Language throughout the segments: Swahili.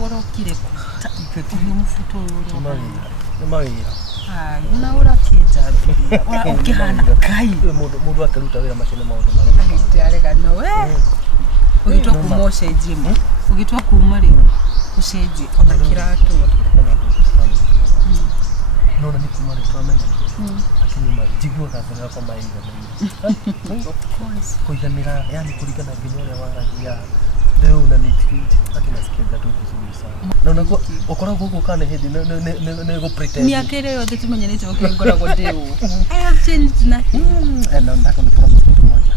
woro kire ku ni mufuto uri mawira una ura kijabi ura ukihana kai mundu akaruta wira macene maundu marĩa ndiarega no ugitwa kumosha jimu ugitwa kumari usheje ona kiratu no ni kumari twamenya lakini majigwa kabla kwa maiga of course kuiganira yani kuligana nginya waragia leo na nitfit lakini nasikia tu vizuri sana na unakuwa ukora huko kana hedi ne go pretend ni akere yote tumenyenete ukingora kwa deo I have changed nothing and I'm not going to promise kitu moja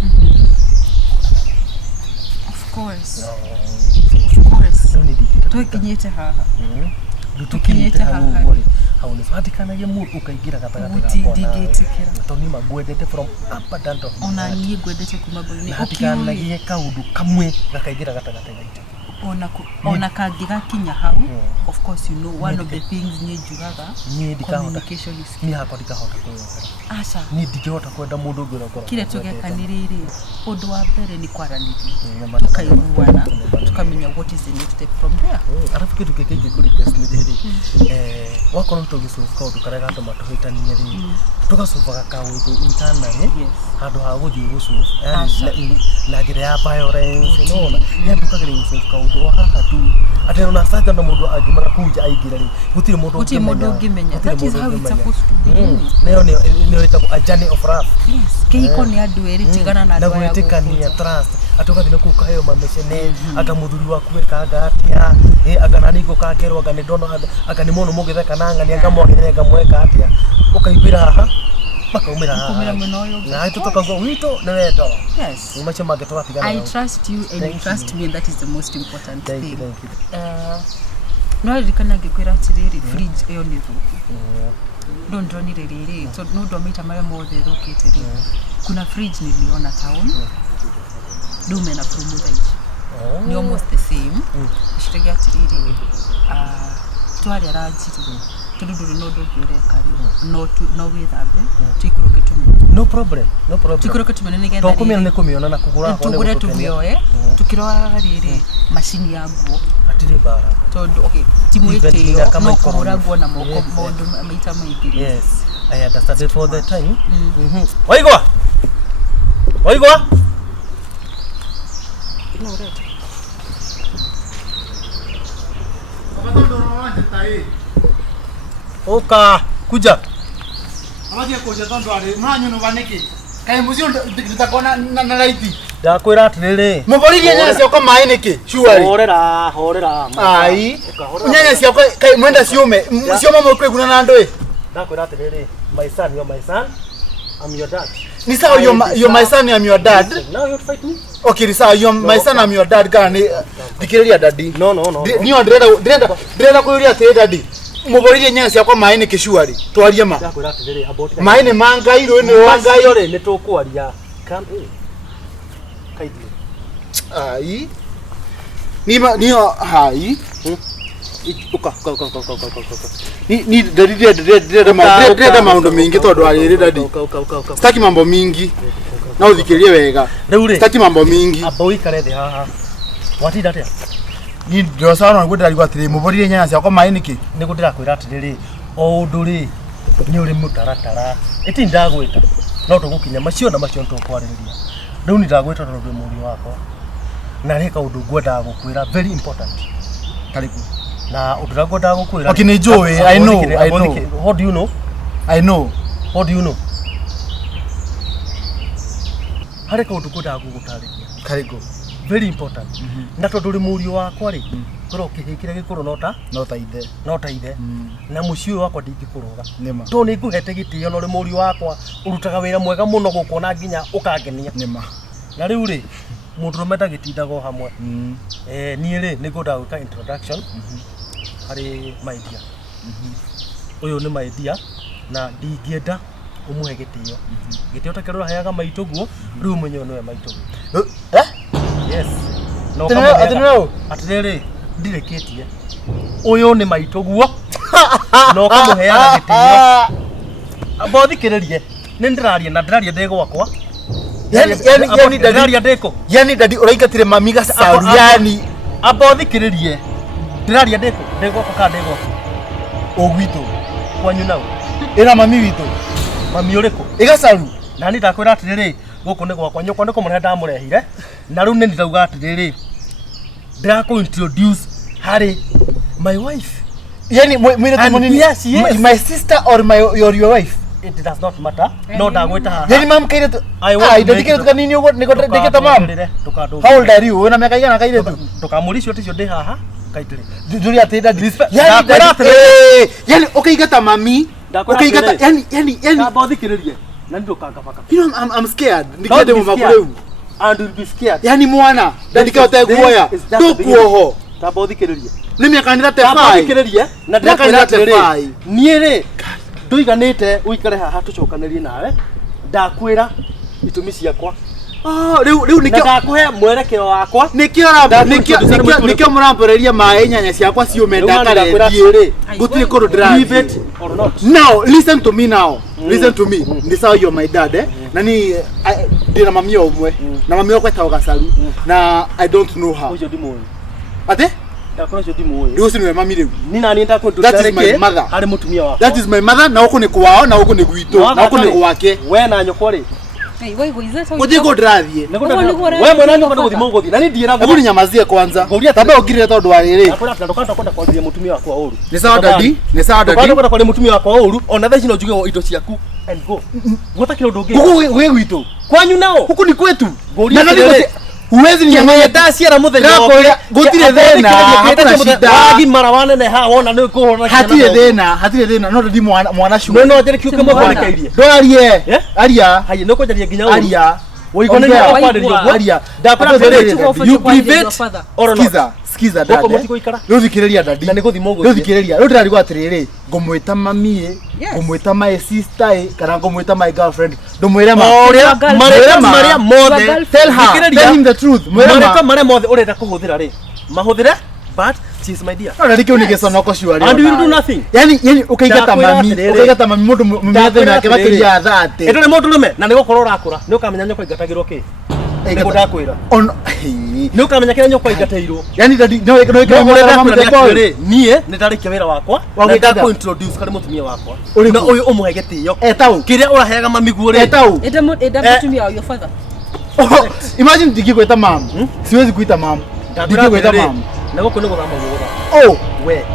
of course tukinyete haha tukinyete haha hauni fatikana ye mu ukaigira gatagati gako ndigitikira toni magwedete from up and down ona niye gwedete kumagoni hatikana ye kaudu kamwe gakaigira gatagati ona kagiga kinya hau of course you know one of the things ni jugaga communication is ni hako dikahota kwa asha ni dikihota kwenda mundu ungi urakora kile tugekaniriri undu wa mbere ni kwaranithia tukaiguana tukamenya what is the next step from there arafu kitu kekeke kuri test ni diri wakora tugisofa kaudu karaga to matuhitania ri tugasofa kaudu internally handu ha guthii gusofa yani na gire ya violence nona ya tukagire gusofa kaudu haha tu atero na sasa na mundu agimara kuja aigira ri gutire mundu ngimenya that is how it's supposed to be leo ni wetako a journey of love yes keiko ni andu eri tigana na andu ya gwetekania trust atokathina kukayo mamecene akamuthuri waku ekaga atia aganani gukagerwa agani ndono agani mono mugitheka na ngani agamwogire ngamweka atia ukaibira haha makumira munoyo na tutokago wito na wendo yes umache mage twatigana I trust you and you trust me, and that is the most important thing. Thank you. No rikana gikwira atiriri fridge eyo ni thuku don't run it riri so no domita mara mothe thukite ri kuna fridge niliona town dume na promoter ni almost the same shitege atiriri twari arajitu tududuru no dogure kari no withabe tikoroke tume no problem tikoroke tume nige to kumira ne kumiona na kugura ko tugure tumioe tukiroa riri machine ya nguo atiri bara todo okay timu ite kama kugura nguo na moko mondo ameita maigiri yes I understand for the time waigwa no right oka kuja amaje kuja tondo ari mwanyu no baniki kai muzio nditakona na raiti ndakwira atiriri muboririe nyanya ciako mai niki shuari horera ai nyanya ciako kai mwenda ciume mukwe guna na ndoi ndakwira atiriri my son I'm your dad ni sawa you're my son I'm your dad now you fight me okay sawa you're my son I'm your dad kana ni dikiriria daddy no ni ndrenda kuiria te daddy muboririe nyanya ciako mai niki shuari twarie ma ndakwira atiriri about mai ni mangairo ni wangairo ri ni tukwaria come in kaidi ai ni hai uka ni ndenda maundu mingi tondu ariri dadi staki mambo mingi na uthikirie wega staki mambo mingi abo ikare thi haha watinda atia ni ndio sawa na ngudira rigwa atiri muboririe nyanya ciako mai niki ni gudira kwira atiriri o undu ri ni uri mutaratara iti ndagwita no tugukinya macio na macio ntukwariria riu ni ndagwita tondu muri wako na reka undu ngwenda gukwira very important karibu na undu ngwenda gukwira okay ni joy I know what do you know what do you know hareka undu ngwenda gugutariria karibu very important na tondu ri muri wako ri koro kihikire gikuru nota ithe na mucio wako ndingikuruga to ni nguhete gitio no ri muri wakwa urutaga wira mwega muno gukona nginya ukangenia nima na riu ri mundu rometa gitindago hamwe ni ri ni ngunda gwika introduction hari my dear uyu ni my dear na ndingienda umuhe gitio gitio takerora hayaga maituguo riu munyo niwe maituguo yes no atiriri ndireketie uyu ni maituguo no kamuheaga gitio abothikiririe ni ndiraria na ndiraria ndegwakwa yani ndiraria ndeko yani dadi uraingatire mamiga saru yani abothikiririe ndiraria ndego ka ndego Ogwito. kwanyu nao Ira mami wito. mami uriko Igacaru. na ni ndakwira atiriri guku ni gwakwa nyoko ndiko mure ndamurehire na riu ni ndauga atiriri ndako introduce Harry my wife. Yani mwire tumonini. Yes, yes. My sister or your wife. It does not matter. No ndagwita haha. Yani mam kaire tu. I want to Idadikire tu kanini ugo niko ndeketa mam. How old are you? Una miaka igana kaire tu. Tukamuricio ticio ndi haha kaitire. Juri atida respect. Yani ukaigata mami. Ukaigata yani. Ndabothikiririe na ndukangabaka. You know I'm scared. Ndikende mu makuru. And you'll be scared. Yani mwana. Ndikao ta guoya. Tukuoho. Ndabothikiririe. Ni miaka ndate ndabothikiririe na ndakandate fai. Niere nduiganite uikare haha tucokanirie nawe ndakwira itumi ciakwa riu nikio ndakuhe mwerekero wakwa nikio muramporeria mae nyanya ciakwa ciume ndakarerie gutire kundu leave it or not. Now listen to me now. Listen to me. This how you my dad na ni ndina mami omwe na mami okwa tawo gacaru na I don't know her. Ucio ndimuwe Ate ndakora ucio ndimuwe riu sinu mami riu ni nani ndakwenda that is my mother. Hari mutumia wakwa. That is my mother na uko ni kwao na uko ni gwito na uko ni gwake we na nyoko ri Uthi go drathie. We mwana nyoko guthi muguthi na ni ndiira Hebu nyamazie kwanza. Tabe ogirire tondu wa riri. Nakora ndokanda kwenda kwathia mutumia wakwa uru. Ni sawa dadi. Ni sawa dadi. Kwenda kwa mutumia wakwa uru ona thaici no njuge indo ciaku and go. Gutakira undu ungi. We gwito. Kwanyu nao. Huku ni kwetu. Na nani huwezi nyamaza ndaciara muthenya wote. Gutire thina. Hakuna shida. Wagi marawane ne ha wona ni kuhona. Hatire thina. No ndi mwana shuga. No njeri kiuke mwarekeirie. Ndoarie. Aria. Hayi no kwenjaria nginya aria. Woigone ni kwathĩrio aria. You private or not. Skiza dad. Riu thikiriria dadi. Na nĩ gũthima ũguo. Riu thikiriria. Riu ndirarigwo atiriri. Ngumwita mami ngumwita my sister kana ngumwita my girlfriend. Ndumwire ma. Maria mothe. Tell her. Tell him the truth. Maria maria mothe urenda kuhuthira ri. Mahuthire but she is my dear. Na rikio ni gesonoko shwari. And you will do nothing. Yani ukaigata mami mundu mumethe nake bakiria thate. Eto ni mundu rume na ni gukorwo urakura. Ni ukamenya nyoko ingatagirwo ki. Niko ndakwira. Ni ukamenya kile nyoko ingateirwo. Yani dadi no nie nitarikia wira wakwa. Wenda ku introduce kari mutumia wakwa. Na uyu umuhe gitio. Etau. Kiria uraheaga mami guore. Etau. Eda mutumia your father. Imagine ndikigweta mam. Siwezi kuita mam. Ndikigweta mam. Na goko ni guthama guthama. We.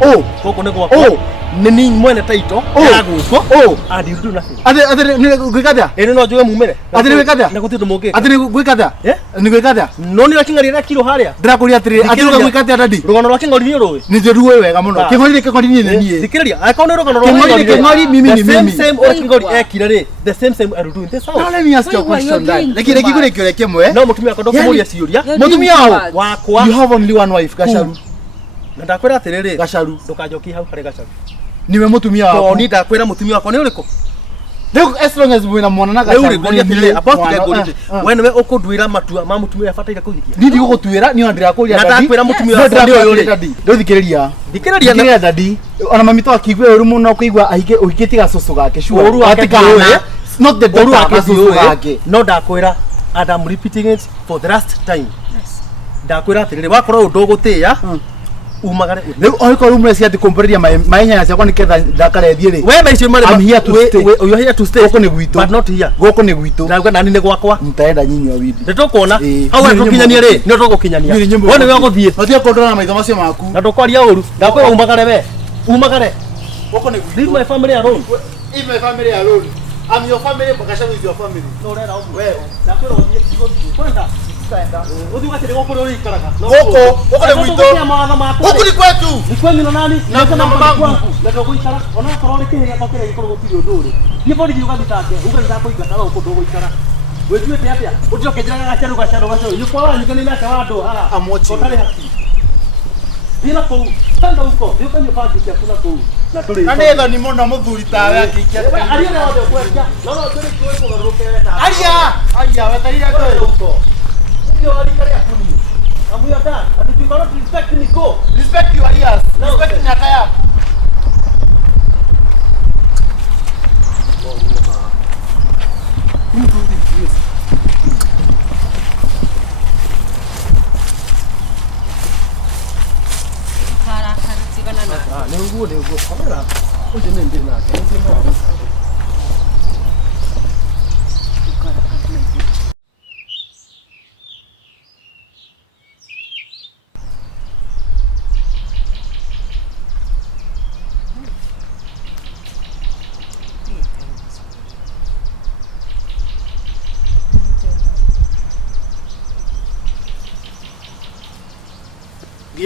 Goko ni gwakwa. Nini mwene taito ya guko. And you do nothing. Ate ni gwikatha. Eno no njuge mumere. Ate ni gwikatha. Na gutindu mungi. Ate ni gwikatha. Ni gwikatha. No ni rakingarira kilo haria. Ndirakuria atiri. Ate ni gwikatha dadi. Rugano rwa kingori ni ruwe. Ni jeruwe wega muno. Kingori ni nie. Thikiriria. Akone rugano rwa kingori mimi ni mimi. Same or kingori ekira ri. The same I will do in this house. Now let me ask you a question dad. Lakini kigure kile kimwe. No mutumia akando kumuria ciuria. Mutumia wakwa. You have only one wife Gasharu. Na ndakwira atiriri. Gasharu. Ndukajoki hau kare Gasharu. Niwe mutumia wako. Ko ni ndakwira mutumia wako ni uriko. Leo as long as mwina mwana na Gasharu. Wewe ukundwira matua ma mutumia afataire kuhikia. Ndindi gugutwira ni andira kuria dadi. Na ndakwira mutumia wako ni uyu dadi. Ndio thikiriria. Thikiriria dadi. Ona mami to akigwe uru muno kuigwa ahike uhikiti gacucu gake shua. Uru atikana. Not the daughter gacucu gake. No ndakwira and I'm repeating it for the last time. Yes. Ndakwira atiriri wakorwo undu gutia. Umagare. Leo oiko rumwe cia tikompereria maenya ciakwa niketha ndakarethie ri. We maicio mari. I'm here to stay. You are here to stay. Goko ni gwito. But not here. Goko ni gwito. Ndauga nani ni gwakwa. Mtaenda nyinyi wawili. Nditukuona. Hau atukinyania ri. Ni tugukinyania. Wone we guthie. Atia kondona maitho macio maku. Na ndukwaria uru. Ndakwira umagare we. Umagare. Goko ni gwito. Leave my family alone. Leave my family alone. I'm your family, Bakasharu is your family. No rera wewe. Ndakwira uthie kigothi. Kwenda. Uthi wakati goko ri ikaraga. Goko ni gwito. Goko ni kwetu. Ni kwenu na nani? Na mama wangu. Na ndio kuikara. Ona korwo ni kihiga kwa kile gikoro gutiri undu ri. Ni bodi ji ugathitake. Ugathita kuigata wa uko dogo ikara. Wewe te atia. Utioke jira Gasharu. Yuko wa nyikani na kawado. Amochi. Kotale haki. Dina ko. Tanda uko. Yuko nyufa jikia kuna ko. Na tuli. Kanetha ni muno muthuri tawe akikia. Aria na wode kweka. No tuli kuwe ko garuke ta. Aria wetarira ko uko. Ndio alikare akuni. Amuya ta. Ati you cannot respect me go. Respect your ears. Respect nyaka yako. Haraka Nĩguo kamera ũcio nĩ ndĩ nake nĩ ndĩ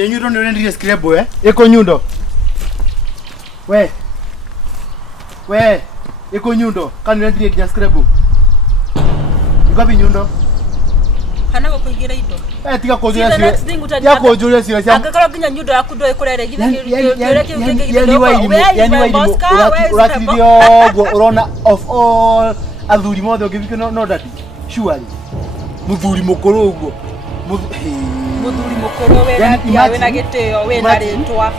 Nyundo ndio ndire scrabo iko nyundo. We, iko nyundo. Kana ndire nginya scrabo. Ikabi nyundo. Kana gukuigira indo. Tiga kujuria cio. Ya kujuria cio cia. Angakora nginya nyundo yaku ndo ikurere githe yani Wairimu uratithio gwo urona of all athuri mothe ungibike no dadi. Surely. Muthuri mukuru ugwo. Muthuri mukuru wena gitio wena ritwa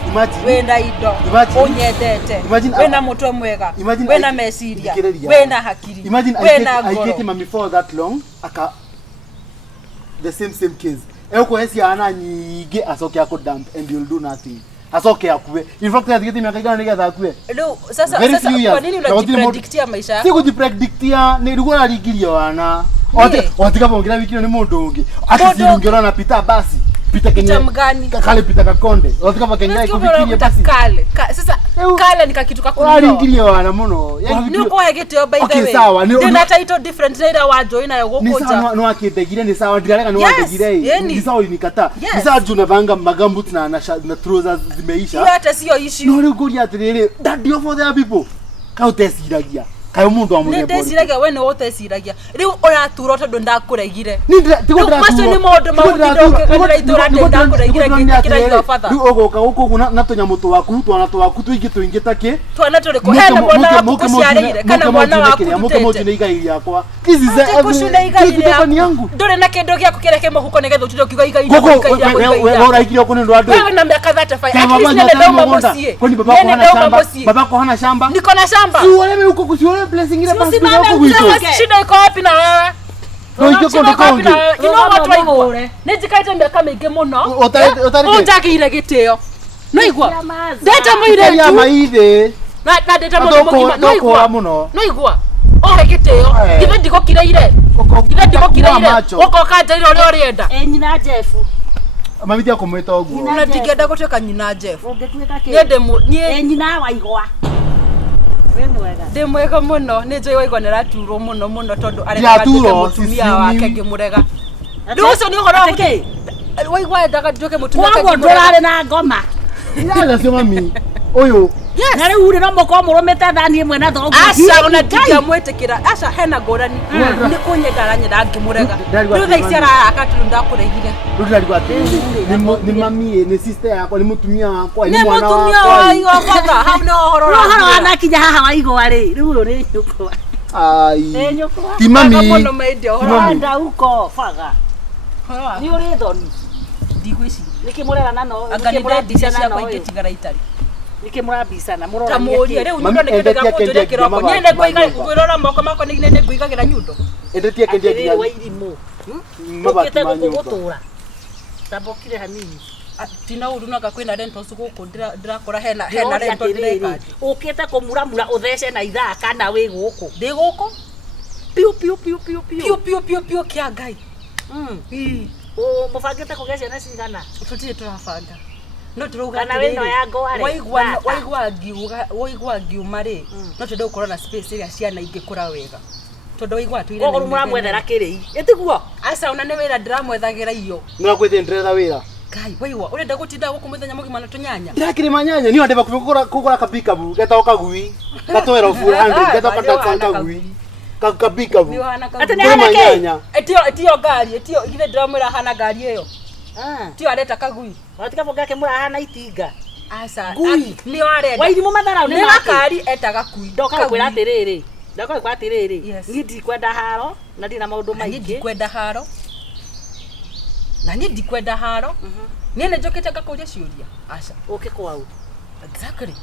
wena indo unyendete wena mutwe mwega wena meciria wena hakiri wena ngoro. I get him before that long aka the same case eko hesi ana nyingi acoke akudump and you'll do nothing acoke akue. In fact I get him akaigana nigetha akue. Sasa kwa nini unajipredictia maisha? Si kujipredictia ni rugo aringirio wana. Watika bongira wikino ni mundu ungi. Akisiringira na pita basi. Pita Kenya. Kale pita kakonde. Watika bakenga ikubikiria basi. Kale. Sasa kale ni kakitu kakuliwa. Aringirio wana muno. Ni uko hegete by the way. Okay sawa. Tena title different na wajo ina yogokoja. Ni sawa no akidegire ni sawa ndirarega no akidegire. Ni sawa ulinikata. Ni sawa juna banga magambut na trousers zimeisha. Hiyo hata sio issue. No riguria atiriri. That deal for the people. Kautesiragia. Kayo mundu amune bodi. Ndesiragia we no utesiragia. Riu uraturo tondu ndakuregire. Ni tigo ndraturo. Macio ni maundu maukidoke kana itura ndakuregire kira yo father. Riu ogoka guku na tunyamu twaku twana twaku tuingi take. Twana turi ko hena mwana waku kuciarire kana mwana waku muke moji ni igai yakwa. This is every yangu. Ndore na kindu giaku kireke muhuko nigetha utire ukiuga igai we uraigire ko ni ndu andu. Wewe na miaka 35 at least ndio mamosie. Kwani babako hana shamba? Niko na shamba. Si wale uko kusiole blessing ile basi yako kuito. Shida iko wapi na wewe? No iko kondo konge. You know what waigua? Nijikaite miaka mingi muno. Utakire gitio. No igua. Deta mwire ya maithe. Na deta mwire no igua muno. No igua. Ohe gitio. Githe ndiko kireire. Githe ndiko kireire. Uko kanjaire uri urienda. Nyina Jefu. Mamiti akomweta ogwo. Na ndigenda guteka nyina Jeff. Ungituika ki? Nie nyina Waigwa. Ndi mwega muno ni njoi Waigwa ni raturo muno tondu areka mutumia wake ngimurega. Nducio ni uhoro wake. Waigwa ndaga njoke mutumia wake ngimurega. Kwa ndorare na ngoma. Ila sio mami. Oyo. Yes. Na riu ri no muko murumete thani imwe na thongo. Asa ona tikia mwetekira. Asa hena ngorani. Ni kunyendara nyenda ngimurega. Riu tha iciara akaturu ndakuregire. Riu ndari ni mami ni sister yakwa ni mutumia wakwa ni mwana wakwa. Ni mutumia wa Waigwa hau no uhoro. No haro anakinya haha Waigwa ri. Riu ri nyukwa. Ai. Ti mami. Anda huko faga. Ni uri thoni. Ndigwiciria. Nikimurera na no. Anganide ndisha cia kwa ingetigara itari. Nikimurabisana murora. Tamuria riu nyundo nikendeka kuturia kiroko. Nyende kuiga kwirora moko mako nigine nguigagira nyundo. Endetie kendia nginya Wairimu. Mabati gutura. Tabokire hanini. Tina uru no gakwina rento guku ndirakora hena rento ndireka. Ukite kumuramura uthece na ithaka na wi guku. Ndi guku? Piu kia ngai. O mufangite kugecia na cigana. Tutire turabanga. No turuga kana wino ya ngware. Waigwa ngiuma ri. No tundu ukorwo na space ria ciana ingikura wega. Tondu Waigwa tuire na. Oguru muramwethera kirei. Etiguo. Asa una ni wira ndiramwethagira iyo. No kwite ndretha wira. Kai Waigwa urenda gutinda guku muthenya mugima na tunyanya. Ndirakire manyanya ni ndeba kugura kabika bu geta okagui. Gatwera fu 100 geta kataka kagui. Kabika bu. Atene manyanya. Etio gari etio githe ndiramwira hana gari iyo. Tio areta kagui. Watika boga ke murahana itinga. Asa ni arenda. Wairimu mathara ni makari etaga kui. Ndoka kwira atiriri. Ndoka kwira atiriri. Ngidi kwenda haro na ndina maundu maingi. Ngidi kwenda haro. Na ni ndikwenda haro. Nene njokete ngakuria ciuria. Asa. Uke kwau. Exactly.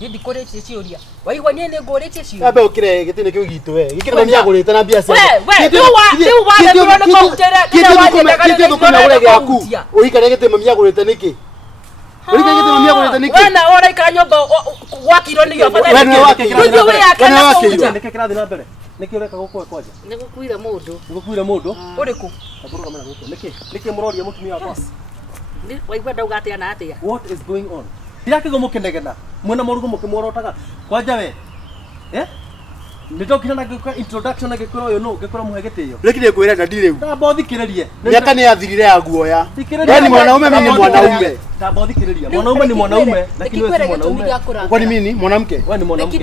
Ni ndikoretie ciuria. Waigwa ni nguretie ciuria. Abe ukire gitine kiu gitu we. Gikire ni agurite na bia cia. We, tu wa ndona ko utera. Kiti ndukuna ure gyaku. Uikare gite mami agurite niki. Ulika ngete mamia kwa niki. Wewe na ora ikanyomba wakiro ndio afadhali. Wewe ni wake. Ndio wewe akana kuja. Ndeke kirathi na mbere. Niki ureka gukwe kwaje? Nigukuire mundu. Nigukuire mundu. Uriku. Taburu kama guko. Niki muroria mutumia wakwa. Waigua ndauga atia na atia. What is going on? Ndirakigo mukenegena. Mwena morugo mukimworotaga. Kwaja we. Nitokira na gikuka introduction na gikura uyu no gikura muhegetiyo. Rekire kwira ndadi riu. Tamba thikiririe. Miaka ni yathirire ya guoya. Yani mwanaume mimi ni mwanaume. Tamba thikiririe. Mwanaume ni mwanaume lakini wewe si mwanaume. Kwani mimi ni mwanamke? Wewe ni mwanamke.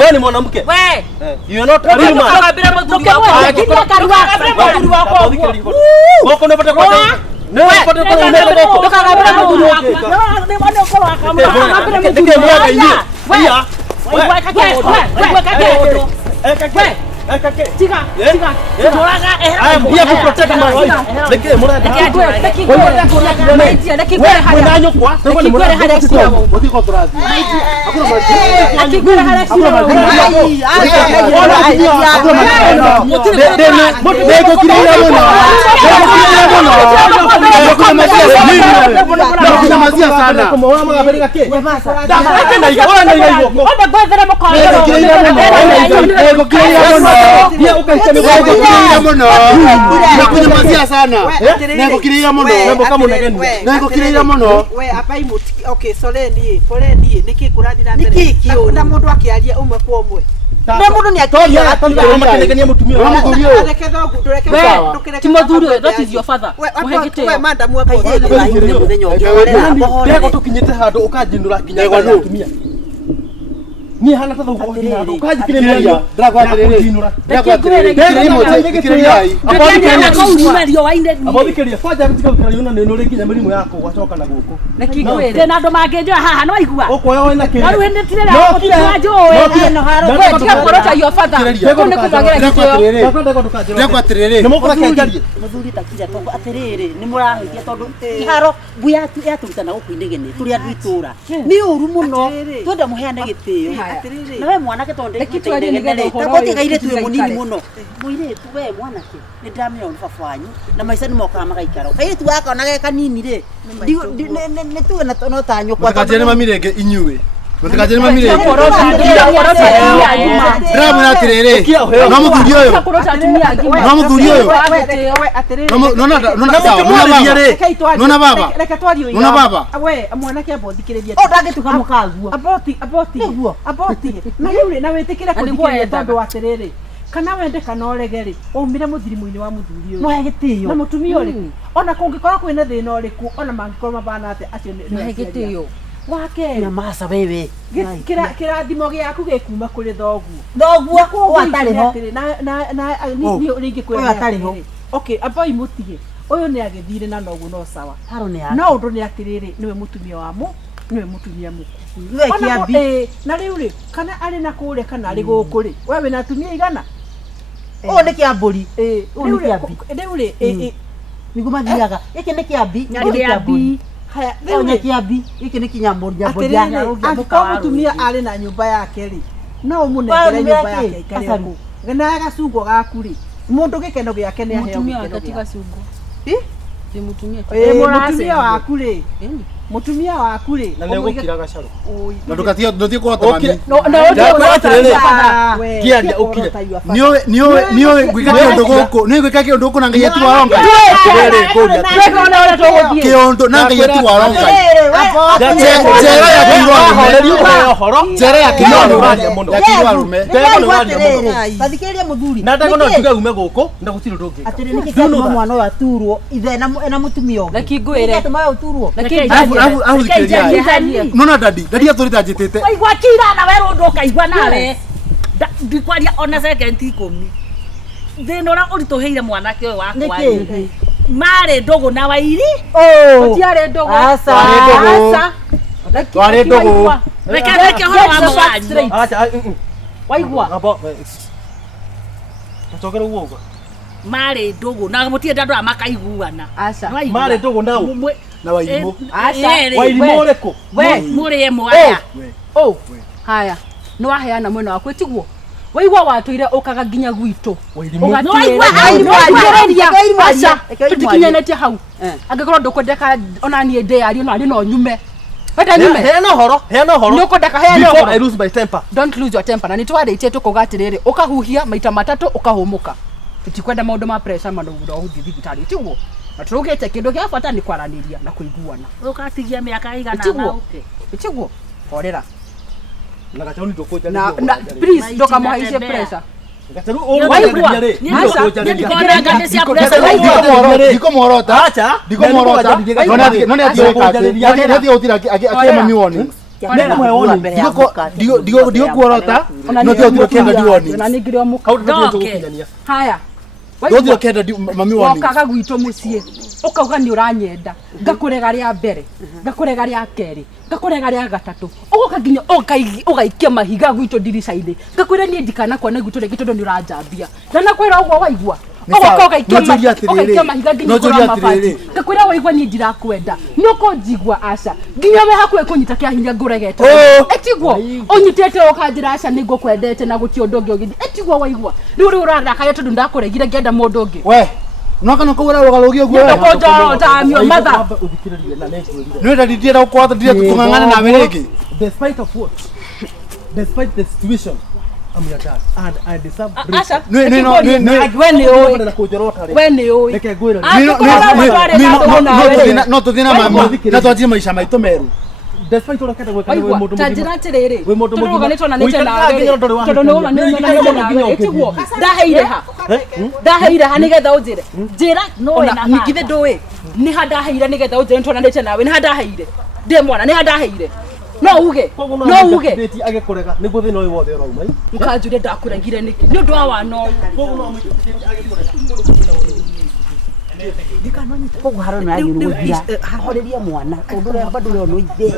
Wewe ni mwanamke. Wewe. You are not a real man. Kabira mudhuri wako. Mudhuri wako. Wako unapata kwa no, unapata kwa mbele wako. Kabira mudhuri wako. Ni mwana wako wako. Kabira mudhuri wako. Wewe Nakunyamazia sana. Nakukiria muno. Nako kiria muno. We apa imuti. Okay, poleni. Niki kurathira mbere. Na mundu akiaria umwe kwa umwe. na mundu ni akiria makenegania mutumia wa muthuri uyu. Timothuri, that is your father. We madam wa boss. Muthenya ungi ndego tukinyite handu ukajindura kinya kwa mutumia ni hana tatha ukajikireria ndakwatiriri abothikiria kwaja gutika gukariona neno rikinya mirimu yako gwacoka na guku na andu mangenjoa haha no igua ukoya wena kiri waru hendetire ra gutwajoe no haro tiga korota your father kune kubagira kitio ndakwatiriri ni mukora kenjarie muthuri takira tondu atiriri ni murahithia tondu iharo buya yaturutana gukuinegene turi andu itura ni uru muno twenda muheane gitio na we mwanake tondu ikitwinegene takotiga ile tuwe munini muno muire tuwe mwanake ni ndamira uri baba wanyu na maica ni mokaga magaikara kaire tu waka onage kanini ri ni tuwe na no tanyo kwa mutakajene mamirenge inyuwe mutakajene mamirenge drama na tirere no muthuri uyu no muthuri uyu nona baba reka twario nona baba we mwanake abothikiriria ndagituka mukagua aboti na yule na wetikira kuthikiriria tondu atiriri kana wende kana oregeri umire muthirimu-ini wa muthuri uyu mwegitio na mutumia uriku ona kungikora kwina thina uriku ona mangikora mabana ate acio ni mwegitio wake na masa wewe kirathimo giaku gikuma kuri thoguo thoguo atari ho na ringi kwira atari ho okay abai mutige uyu ni agithire na nogu no sawa haro ni no undu ni atiriri niwe mutumia wa mu niwe mutumia muku we kiambi na riu ri kana ari na kure kana ari guku ri wewe na atumia igana o ni kiamburi riu ri nigumathiaga iki ni kiambi haya ni kiambi iki ni kinyamburi atiriri angiko mutumia ari na nyumba yake ri no umunengere nyumba yake ikare ku na gacungo gaku ri mundu gikeno giake ni aheo gikeno mutumia waku ri mutumia waku ri na nego kira gacaro na ndutie kurota mami kiaria ukire niwe gwika kiondo guku niwe gwika kiondo guku na ngai yetu waronga kiondo na ngai yetu waronga jera ya kiwarume bathikiria muthuri na ndago no tuge ume guku ndagutiro ndungi atiri niki kama mwana wa turwo ithe na mutumia onge nakingwire tuma uturwo nona dadi aturita njitite waigua kira na wewe ndo kaigua nawe ndikwaria ona second 10 thina ura urituheire mwanake uyu wakwa mare ndogo na wairi tiare ndogo tware ndogo reke horo wa mwanyu acha waigua abo tachokera uoga mare ndogo na mutie ndandu amakaiguana mare ndogo nao na Wairimu Wairimu ureko we muri mwaya haya no aheana mwena wakwe tiguo waigua watwire ukaga nginya gwitũ tũtikinyanĩtie hau angĩkorwo ndũkwendeka ona niĩ ndĩarie ona niĩ no nyume Heana horo nĩũkwendeka heana before I lose my temper. Don't lose your temper. Na nĩtwarĩtie tũkauga atĩrĩrĩ ũkahuhia maita matatũ ũkahũmũka tũtikwenda maũndũ ma pressure maũndũ ũgũthiĩ thibitarĩ tiguo na tũrugĩte kĩndũ gĩa bata nĩ kwaranĩria na kũiguana ũkatigia mĩaka igana tiguo horera Na gachauni ndokoja na please ndũkamũhaicie pressure Gacharu Diko morota. None ati mami warning. Diko kuorota. Notio tukenda dioni. Na ningiryo muka. Haya. Notio kenda mami warning. Wakaga gwitũ mũciĩ. Ukauga nĩ ũranyenda. Ngakũrega rĩa mbere. Ngakũrega rĩa kerĩ. Ngakũrega rĩa gatatũ. Ũgoka nginya ũgaikia mahiga gwitũ ndirica-inĩ. Ngakwĩra niĩ ndikana kuona gwitũ rĩngĩ tondũ nĩ ũranjambia. Na nakwĩra ũguo waigua. Ũgoka ũgaikia mahiga nginya ũgũra mabati. Ngakwĩra waigua niĩ ndirakwenda. Nĩũkũnjigua aca. Nginya we hakuhĩ kũnyita kĩa hinya ngũregete. Etiguo ũnyitĩte ũkanjĩra aca nĩngũkwendete na gũtirĩ ũndũ ũngĩ ũgĩthiĩ. Etiguo waigua. Rĩu ũrarakaya tondũ ndakũregire ngenda mũndũ ũngĩ. We Nokana kugura rogalogio gwe. Tamio mother. Nenda ditira ukwata dire tutungangana na merege. Despite of what? Despite the situation, I'm your dad and I deserve Asha. No tuthina mami. Na twajie maisha maitu meru. Despite all that we can moto tajira tiriri we moto turuganitwo na nete na tondu no manene etiguo ndaheire ha nigetha unjire njira ona nikithe ndui ni handaheire nigetha unjire tonanite nawe ni handaheire ndi mwana ni handaheire no uge agekorega niguo thina uyu wothe urauma mukanjure ndakuregire niki ni undu wa wana koguo harona yagirwo horeria mwana tondu ria bado rio no ithe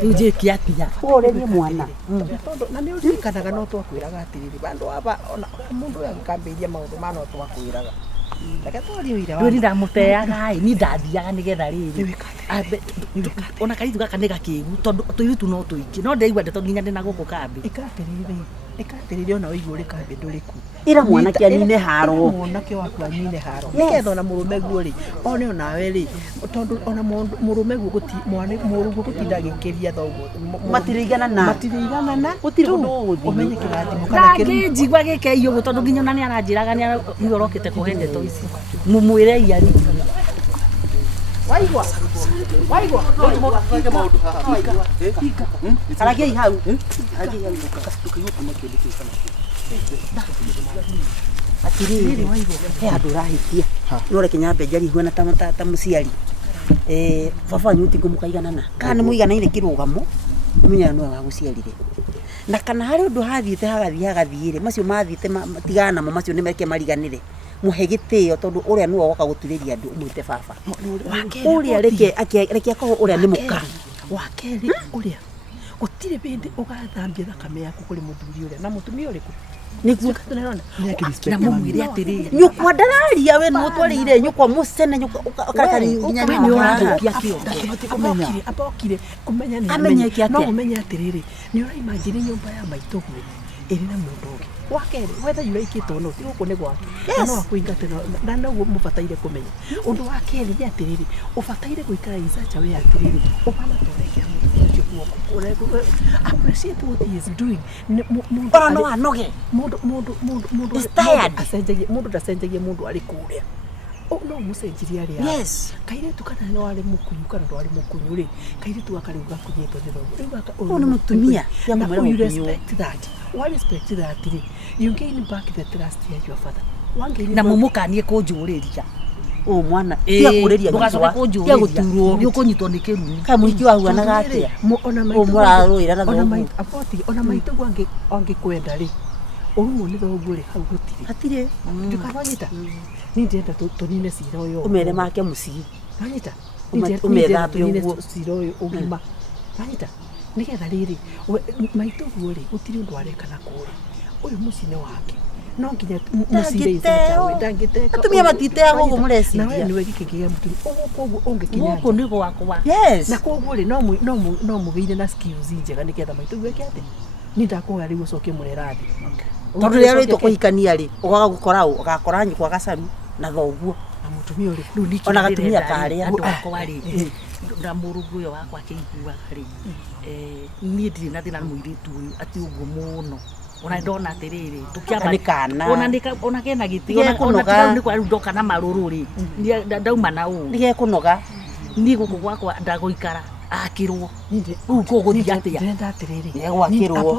tuje kiatia horeria mwana tondu na ni urikanaga no twakwiraga atiriri bandu aba ona mundu agikambĩria maundu ma no twakwiraga Rĩu ndamuteaga ni ndathiaga nigetha rĩrĩ ona kaithu gaka nĩ gakĩgu tondu tũiritu no tũingĩ no ndaigua ndeto nginya ndĩ na gũkũ kambi ikatiriri ona ũigũ ũrĩ kambi ndũrĩku ira mwanake anine haro mwanake waku anyine haro nigetha ona mũrũme guo rĩ one onawe rĩ tondu ona mũrũme guo mũrũguo gũtinda gĩkĩria thoguo matirigana na gũtirĩ ũndũ ũgũthiĩ umenye kĩrathimo kana njigua gĩkeio ũguo tondu nginya nani aranjĩraga nĩ ũrokĩte kũhe ndeto ici mumwĩre iari waigua aragiai hau atiriri waigua he andũ ũrahikia nore kinyambe njari huana ta mũciari baba nyuti ngũmũkaiganana kana nĩ mũiganaine kĩrũgamo ũmenyera nĩwe wagũciarire na kana harĩ ũndũ hathiĩte hagathiĩ macio mathiĩte matigana namo macio nĩ meke mariganire muhe gĩtĩo tondu ũrĩa nĩwe woka gũturĩria andũ ũmwĩte baba ũrĩa reke akorwo ũrĩa nĩ mũka wa kerĩ ũrĩa gũtirĩ bĩndĩ ũgathambia thakame yaku kũrĩ mũthuri ũrĩa na mũtumia ũrĩkũ niguo na mũmwĩre atĩrĩrĩ nyũkwa ndararia we no twarĩire nyũkwa mũcene nyũkwa ũkarakari nginya nĩ ũrathũkia kĩongo abokire kũmenya nĩ no ũmenye atĩrĩrĩ nĩ ũraimagine nyũmba ya maitũguo ĩrĩ na mũndũ ũngĩ wa kerĩ wetha yũraikĩtwo no ti gũkũ nĩ gwake no akũingate na noguo mũbataire kũmenya ũndũ wa kerĩ nĩ atĩrĩrĩ ũbataire gũikara icaca we atĩrĩrĩ ũbana tũrekera appreciate what he is doing no anoge mundu is tired mundu ndacenjagia mundu ari kuria no mucenjiria ria yes kaire kana no ari mukunyu kana ndo ari mukunyu ri kaire tu akari ugakunyetwo thitho ni mutumia ya mumwira mukunyu respect that why respect that ri you gain back the trust of your father na mumukanie kunjuriria mwana tia kureria ndugacoke kunjuriria tia guturwo ni ukunyitwo ni kiruni ka muiki wa huanaga atia ona muraruira na ona maitu wangi kwenda ri urumo ni thoguo ri hau gutiri hatire ndukabanyita ni ndenda tonine cira uyu umere make mucii banyita umera byo cira uyu ugima banyita nigetha riri maitu guo ri gutiri undu arekana kuri uyu mucine wake no nginya mucire icacawe ndangiteka atumia matiteaga uguo mureciria na niwe gikigia mutumia koguo ungikinya guku niko gwakwa yes na koguo ri no mugeire na skills njega nigetha maitu guo kiate ni ndakũga rĩu ũcoke mũrerathi tondu rĩrĩa rĩtwo kũhikania rĩ ũgagũkora ũgakora nyũkwa gacaru na thoguo na mũtumia ũrĩ rĩu nĩkĩ ona gatumia karĩa andũ akwa rĩ na mũrũgu ũyũ wakwa akĩiguaga rĩ niĩ ndirĩ na thĩna na mũirĩtu ũyũ atĩ ũguo mũno ona ndona atĩrĩrĩ tũkĩamba ona kena gĩtĩ ona tirau nĩ kwa rĩu ndoka na marũrũ rĩ ndauma na ũũ nĩgekũnoga niĩ gũkũ gwakwa ndagũikara akĩrwo rĩu kũgũthiĩ atĩa ndĩrenda atĩrĩrĩ nĩegwakĩrwo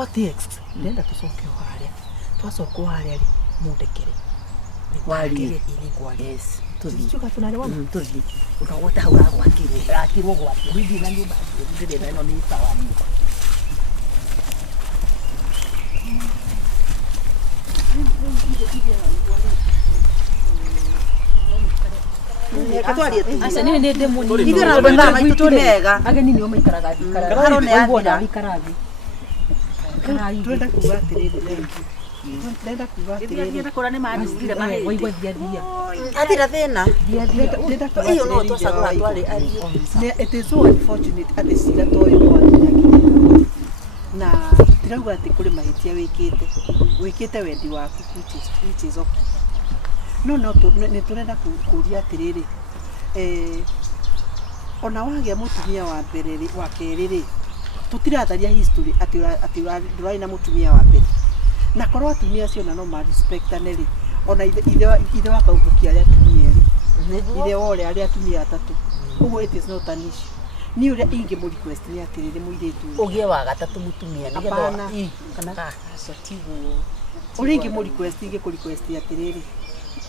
ndĩrenda tũcoke o harĩa twacoka harĩa rĩ mũndekere warie yes tũthiĩ tunaelewana tũthiĩ ũkagwata hau agwakĩrwo gwake rĩu na nyũmba ndĩrenda ĩno nĩ sawa Aca nĩ ndĩ mũnini. Ithuĩ na mathaa maitũ ti mega. Ageni nĩo maikaraga thikaraga. Harona thikaraga. Twenda kuuga atĩrĩrĩ ndenda kuuga atĩrĩrĩ ndĩrenda kũra nĩ mandurire mahĩndĩ Waigua thiathia. athira thĩna iyo no twacagũra twarĩ it is so unfortunate atĩ cira ta ũyũ gwathinagia na tũtirauga atĩ kũrĩ mahĩtia wĩkĩte wendi waku which is okay no nĩ tũrenda kũria atĩrĩrĩ ona wagĩa mũtumia wa mbere wa kerĩ rĩ tũtiratharia history atĩ ndũrarĩ na mũtumia wa mbere na korwo atumia acio na no ma respectane rĩ ona ithe wakaumbukia arĩa atumia erĩ ithe wa ũrĩa arĩa atumia atatũ ũguo it is not an issue ni ũrĩa ingĩ request nĩ atĩrĩrĩ mũirĩtu ũgĩe wa gatatũ mũtumia nĩgetha kana tiguo ũrĩa ingĩ request request atĩrĩrĩ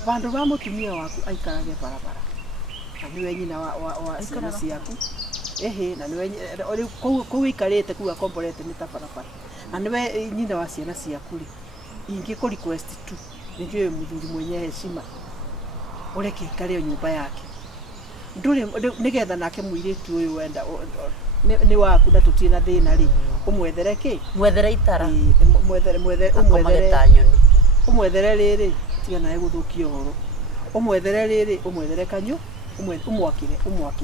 vandu va mũtumia waku aikarage barabara na niwe nyina wa ciana ciaku na niwe kũu ikarĩte kũu akomborete nĩ ta barabara na niwe nyina wa ciana ciaku rĩ ingĩ request tu nĩnjũĩ mũthuri mwenye heshima ũreke ikare nyũmba yake ndũrĩ nĩgetha nake mũirĩtu ũyũ wenda nĩ waku na tũtirĩ na thĩna rĩ ũmwethere kĩ mwethere itara ũmwethere rĩrĩ tiga nawe gũthũkia ũhoro ũmwethere rĩrĩ ũmwethere kanyũ ũmwakire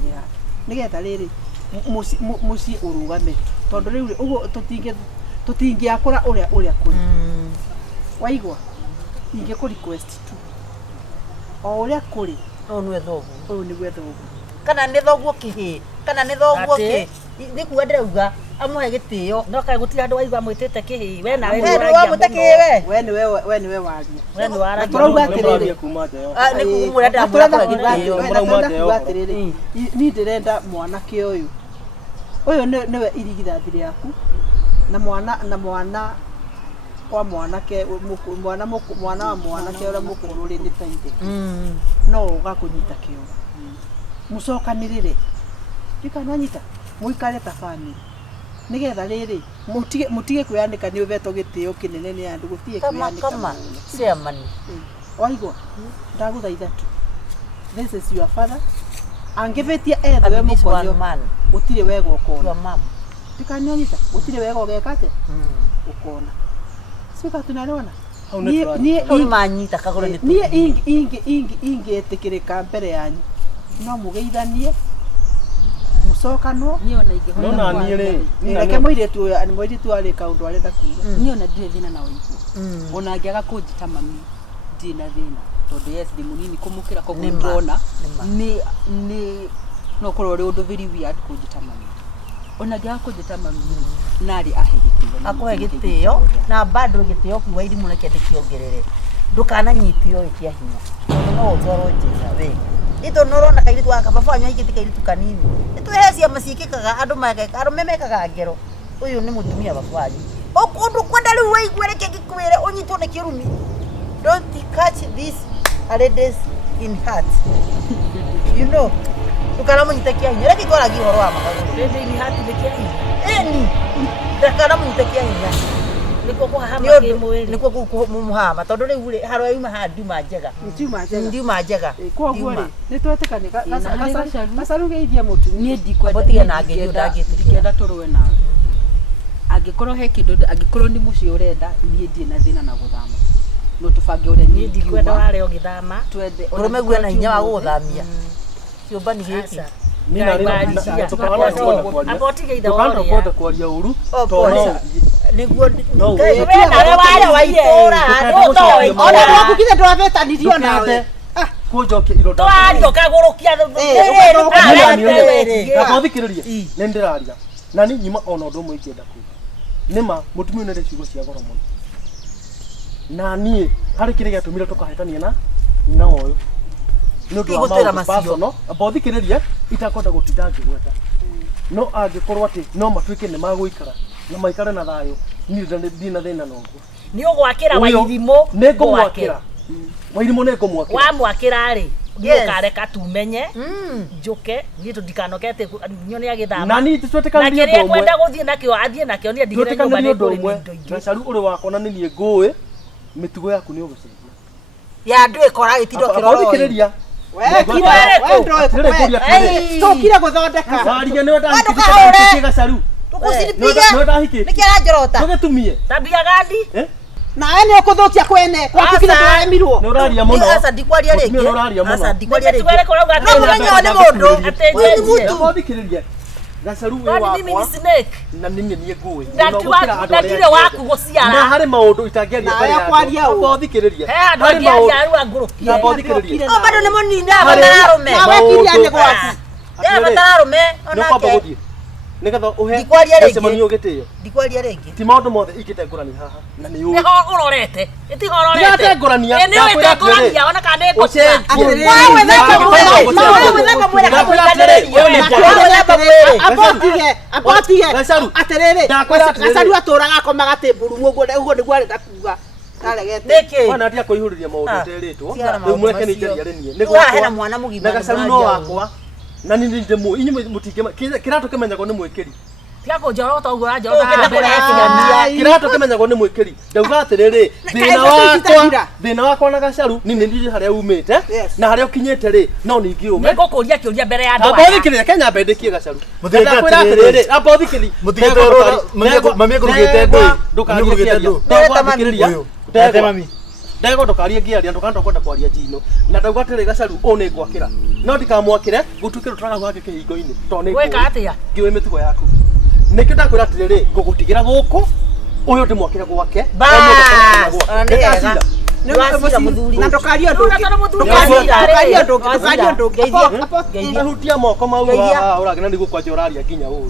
yake nĩgetha rĩrĩ mũciĩ ũrũgame tondũ rĩu ũguo tũtingĩakũra ũrĩa kũrĩ waigua ingĩ request tu o ũrĩa kũrĩ ũyũ nĩguo thoguo kana nĩ thoguo kĩhĩ kana nĩ thoguo kĩ nĩkuo ndĩrauga amuhe gĩtĩo no kaĩ gũtirĩ andũ waigua mwĩtĩte kĩhĩ we nawe wamwĩte kĩhĩ we nĩwe waria we nĩ waragia tũrauga atĩrĩrĩ nĩ kumũrĩa ndĩramũra gĩtĩo atĩrĩrĩ niĩ ndĩrenda mwanake ũyũ nĩwe irigithathi rĩaku na mwana wa mwanake mwana wa mwanake ũrĩa mũkũrũ rĩ nĩ ta ithe no ũgakũnyita kĩo mũcokanĩrĩre ndikananyita mũikare ta family nĩgetha rĩrĩ mũtige kwĩyanĩka nĩ ũvetwo gĩtĩo kĩnene nĩ andũ gũtiĩ kwĩyanĩka ciamani waigua ndagũthaitha tu this is your father angĩvetia ethe mũkonyo gũtirĩ wega ũkona ndikananyita gũtirĩ wega ũgeka atĩ ũkona sika tunaliona ni manyita kagũre nĩ niĩ ingĩtĩkĩrĩka mbere yanyu no mũgeithanie mũcokanwo nona niĩ rĩ reke mũirĩtu arĩ kaũndũ arenda kuuga niĩ ona ndirĩ thĩna na Waigua ona angĩaga kũnjita mami ndirĩ na thĩna tondũ yes ndĩ mũnini kũmũkĩra koguo ndona nĩ no korwo ũrĩ ũndũ very weird kũnjita mami ona angĩaga kũnjita mami narĩ ahe gĩtĩo akũhe gĩtĩo na bado gĩtĩo kĩu Wairimu nĩ kĩende kĩongerere ndũkananyitio kĩa hinya tondũ no ũtwarwo njĩra we ito norona kairitu gaka baba wanyu aikĩte kairitu kanini nĩtũhe ciama ciĩkĩkaga andũ arũme mekaga ngero ũyũ nĩ mũtumia baba wanyu ũkũndũ kwenda rĩu Waigua reke ngĩkwĩre ũnyitwo nĩ kĩrumi don't catch this ladies in heart you know ndũkanamũnyite kĩa hinya reke twaragia ũhoro wa makagũrũ ladies in heart nĩ kĩa hinya ndakanamũnyite kĩa hinya nĩkuo kũhama kũmũhama tondũ rĩu rĩ harĩa yuma handuma njega ndiuma njega koguo rĩ nĩtwetĩkania gacarugeithia mũtumia niĩ ndikwenda na ngĩenda tũrũe nawe angĩkorwo he kĩndũ angĩkorwo nĩ mũciĩ ũrenda niĩ ndirĩ na thĩna na gũthama no tũbange ũrĩa niĩ ndikwenda ware ũgĩthama twende ũrũme guo na hinya wa gũgũthamia kĩũmba nĩ gĩkĩ tukanda kwaria ũru niguo No, Ngai we nawe wale wa itora ona gwaku kithe ndwavetanithio nawe kunjokia ironda twario kagurukia kabothikiririe ni ndiraria na ni nyima ona undu umwe ikienda kuga nima mutumia nende ciugo cia goro muno na nie hari kire giatumire tukahitania na nyina uyu ni undu wa macio abothikiririe itakonda gutinda ngigweta no angikorwo ati no matuike ni maguikara na maikare na thayo ni ndina thina noguo ni ugwakira Wairimu ni ngumwakira Wairimu ni ngumwakira wa mwakira ri ukareka tumenye njuke ni tundikanokete nyone agithama na ni tutwetekana ni ndu kwenda guthie nakio athie nakio ni ndigire nyumba ni ndu umwe gacaru uri wakona ni nie ngui mitugo yaku ni ugucenjia ya ndu ikora gitindo kiroro thikiriria tokire guthondeka saria ni wenda gacaru tukusiripige ndahiki nikira njorota tugetumie tabia gadi nawe nä å kå thå kia kwene gwaku kinya twaremirwo ni uraria muno asa ndikwaria ringi ni uraria muno asa ndikwaria ringi no mumenyo ni mundu atenje mutu gacaru we wakwa na nini nie ngui ndatire waku guciara na hari maundu itangiaria nawe akwaria u bothikiriria hari maundu aru na bothikiriria bado ni munini abararume nawe kiria ni gwaku abararume onake nigetha uhe ndikwaria ringi semani ugitio ndikwaria ringi ti maundu mothe ikite ngurani haha na ni niho urorete itihororete ndate ngurania ni wete ngurania ona kana ni uce wewe thaka mwera apotige atiriri gacaru aturaga akomaga timburu muguo uguo niguo arenda kuga niki wana atia kuihuriria maundu teritwo riu mweke ni njeria renie ni gwakwa mwana mugima na gacaru no wakwa na ni ndemu inyu mutikema kiratu kimenyagwo ni mwikiri tiga kunjorota uguo anjorota kiratu kimenyagwo ni mwikiri ndauga atiriri thina wakwa na gacaru ni ndi haria umite na haria ukinyite ri no ningi ume ngukuria kiuria mbere ya andu abothikiriria Kenya bendekie gacaru abothikiri mami kurugite ndui ndukarugite ndu ndegwathikiriria ndego ndukarie ngiaria ndukanda kwenda kwaria njino na ndauga atiri gacaru o ni gwakira no ndikamwakire gutukire turaga gwake kihingo-ini to ni weka atia ngiwe mitugo yaku nikio ndakwira atiriri ngugutigira guku uyu ndimwakire gwake na ndukaria ndungi hutia moko mau uragina niguo kwanja uraria nginya uru